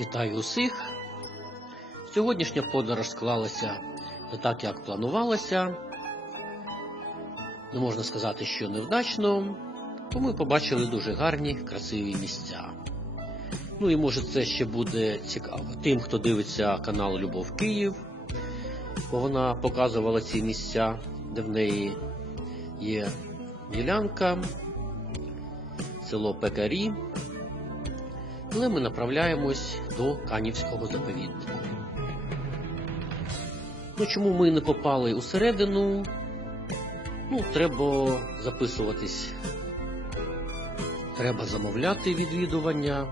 Вітаю усіх! Сьогоднішня подорож склалася не так, як планувалося. Не можна сказати, що невдачно, бо ми побачили дуже гарні, красиві місця. Ну і може це ще буде цікаво тим, хто дивиться канал Любов Київ, бо вона показувала ці місця, де в неї є ділянка, село Пекарі. Але ми направляємось до Канівського заповідника. Ну, чому ми не попали усередину? Ну, треба записуватись, треба замовляти відвідування.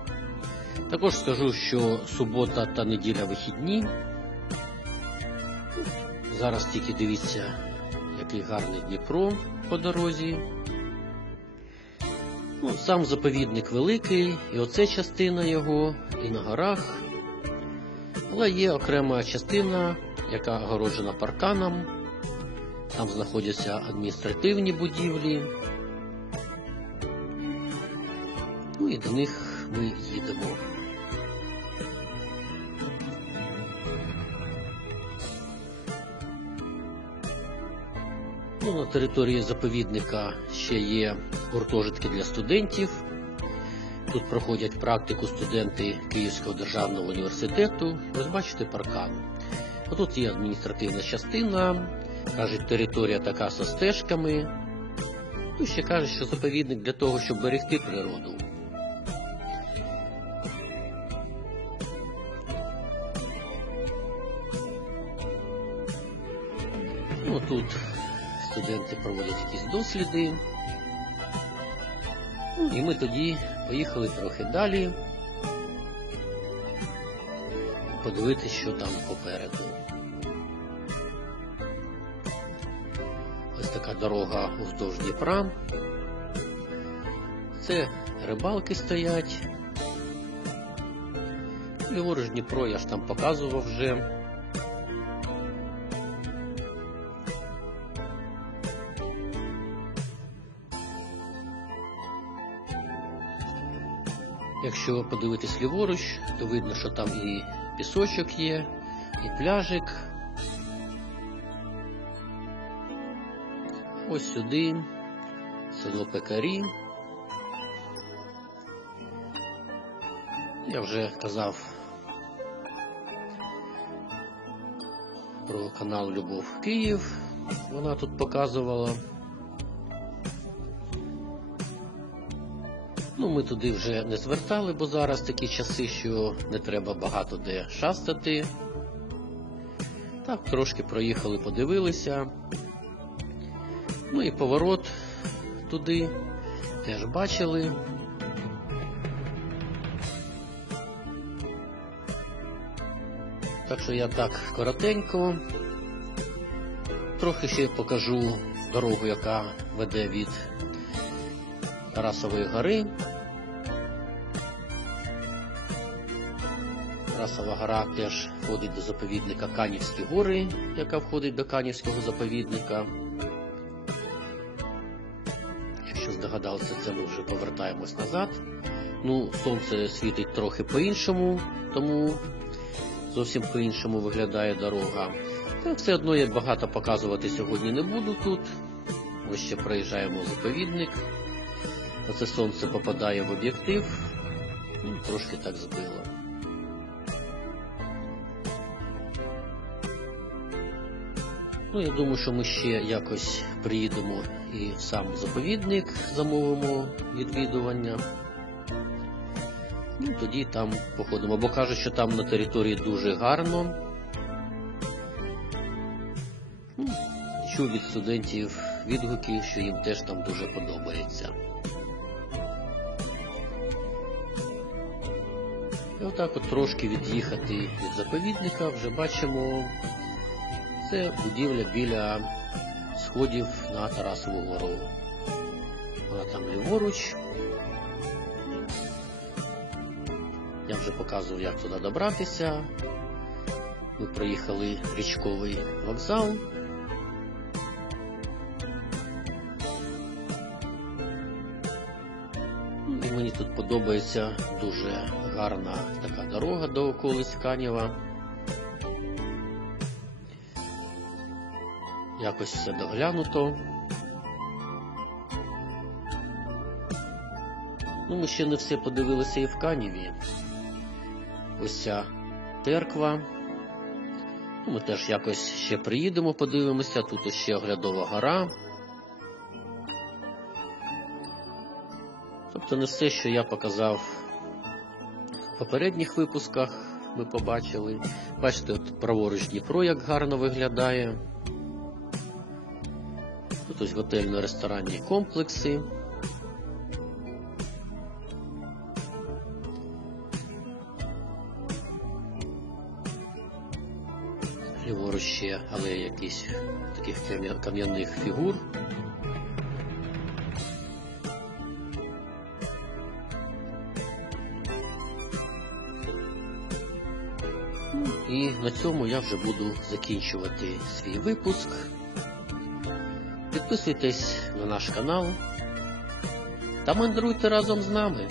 Також скажу, що субота та неділя вихідні. Зараз тільки дивіться, який гарний Дніпро по дорозі. Ну, сам заповідник великий, і оце частина його, і на горах. Але є окрема частина, яка огороджена парканом. Там знаходяться адміністративні будівлі. Ну і до них ми їдемо. Території заповідника ще є гуртожитки для студентів. Тут проходять практику студенти Київського державного університету. Ось бачите паркан. Тут є адміністративна частина, кажуть, територія така со стежками. Ну, ще кажуть, що заповідник для того, щоб берегти природу. Ну, тут студенти проводять якісь досліди. Ну, і ми тоді поїхали трохи далі. Подивитися, що там попереду. Ось така дорога уздовж Дніпра. Це рибалки стоять. Ліворуч Дніпро я ж там показував вже. Якщо подивитись ліворуч, то видно, що там і пісочок є, і пляжик. Ось сюди, село Пекарі. Я вже казав про канал Любов Київ. Вона тут показувала. Ну, ми туди вже не звертали, бо зараз такі часи, що не треба багато де шастати. Так, трошки проїхали, подивилися. Ну і поворот туди теж бачили. Так що я так коротенько. Трохи ще покажу дорогу, яка веде від Тарасової гори. Тарасова гора теж входить до заповідника Канівські гори, яка входить до Канівського заповідника. Якщо здогадалися, це ми вже повертаємось назад. Ну, сонце світить трохи по-іншому, тому зовсім по-іншому виглядає дорога. Та все одно я багато показувати сьогодні не буду тут. Ось ще проїжджаємо заповідник. Оце сонце попадає в об'єктив, ну, трошки так збило. Ну, я думаю, що ми ще якось приїдемо і в сам заповідник замовимо відвідування. Ну, тоді там походимо, бо кажуть, що там на території дуже гарно. Ну, чув від студентів відгуки, що їм теж там дуже подобається. І отак от трошки від'їхати від заповідника, вже бачимо, це будівля біля сходів на Тарасову гору. Вона там ліворуч. Я вже показував, як туди добратися. Ми проїхали річковий вокзал. Ну, мені тут подобається дуже гарна така дорога до околиць Канєва. Якось все доглянуто. Ну, ми ще не все подивилися і в Канєві. Ось ця церква. Ну, ми теж якось ще приїдемо, подивимося. Тут ще оглядова гора. Тобто не все, що я показав в попередніх випусках, ми побачили. Бачите, от праворуч Дніпро як гарно виглядає. Ось готельно-ресторанні комплекси. Ліворуч ще, але якісь таких кам'яних фігур. І на цьому я вже буду закінчувати свій випуск. Підписуйтесь на наш канал та мандруйте разом з нами.